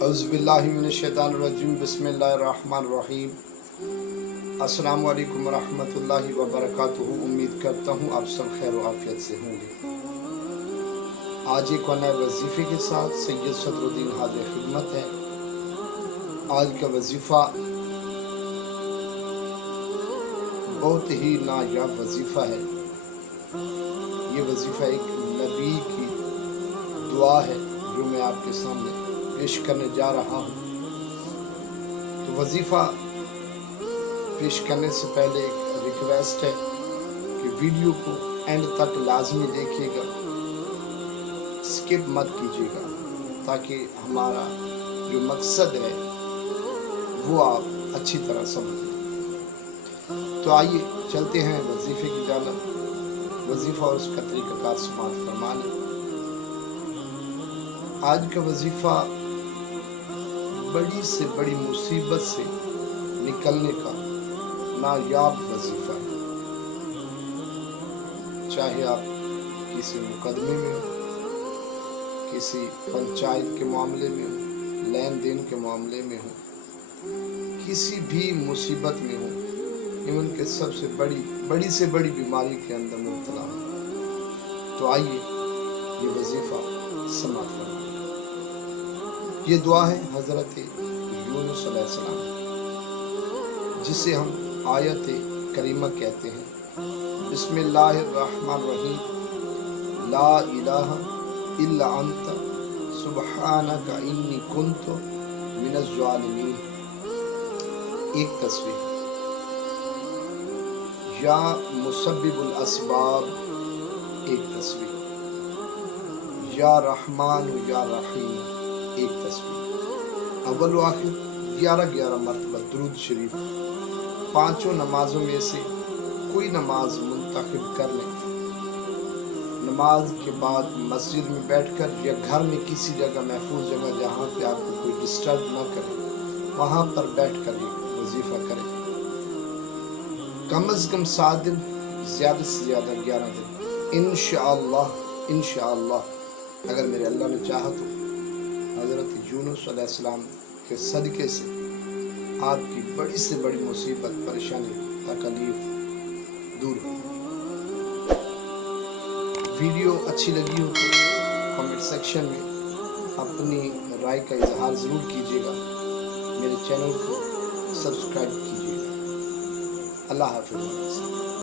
औज़ुबिल्लाहिमिनश्शैतानिर्रजीम बिस्मिल्लाहिर्रहमानिर्रहीम। अस्सलामु अलैकुम वरहमतुल्लाहि वबरकातुहू। उम्मीद करता हूँ आप सब खैर व आफियत से होंगे। आज एक नए वजीफ़े के साथ सैयद सदरुद्दीन हाज़िर खिदमत है। आज का वजीफ़ा बहुत ही नायाब वजीफ़ा है। ये वजीफ़ा एक नबी की दुआ है जो मैं आपके सामने पेश करने जा रहा हूँ। तो वजीफ़ा पेश करने से पहले एक रिक्वेस्ट है कि वीडियो को एंड तक लाजमी देखिएगा, स्किप मत कीजिएगा, ताकि हमारा जो मकसद है वो आप अच्छी तरह समझें। तो आइए चलते हैं वजीफ़े की जानिब। वजीफ़ा और उसका तरीक़ाकार समाअत फरमाने। आज का वजीफ़ा बड़ी से बड़ी मुसीबत से निकलने का नायाब वजीफ़ा है। चाहे आप किसी मुकदमे में हो, किसी पंचायत के मामले में हो, लेन देन के मामले में हो, किसी भी मुसीबत में हो, इवन के सबसे बड़ी से बड़ी बीमारी के अंदर मुब्तला हो, तो आइए ये वजीफ़ा समाअत फरमाएं। ये दुआ है हज़रत यूनुस अलैहिस्सलाम, जिसे हम आयत करीमा कहते हैं। बिस्मिल्लाहिर्रहमानिर्रहीम। ला इलाहा इल्ला अंता सुब्हानका इन्नी कुन्तु मिनज़ ज़ालिमीन। एक तस्वीर। या मुसब्बिबुल असबाब, एक तस्वीर। या रहमान या रहीम, एक तस्वीर। अव्वल व आखिर 11 मरतबा दुरूद शरीफ पांचों नमाजों में से कोई नमाज मुंतखब कर लें। नमाज के बाद मस्जिद में बैठकर या घर में किसी जगह महफूज जगह जहाँ पे आपको कोई डिस्टर्ब ना करे, वहाँ पर बैठकर वजीफा करें। कम अज़ कम 7 दिन, ज़्यादा से ज़्यादा 11 दिन। इंशाअल्लाह अगर मेरे अल्लाह ने चाहा तो हज़रत यूनुस अलैहिस्सलाम के सदक़े से आपकी बड़ी से बड़ी मुसीबत, परेशानी, तकलीफ दूर हो। वीडियो अच्छी लगी हो तो कमेंट सेक्शन में अपनी राय का इजहार ज़रूर कीजिएगा। मेरे चैनल को सब्सक्राइब कीजिएगा। अल्लाह हाफ़िज़।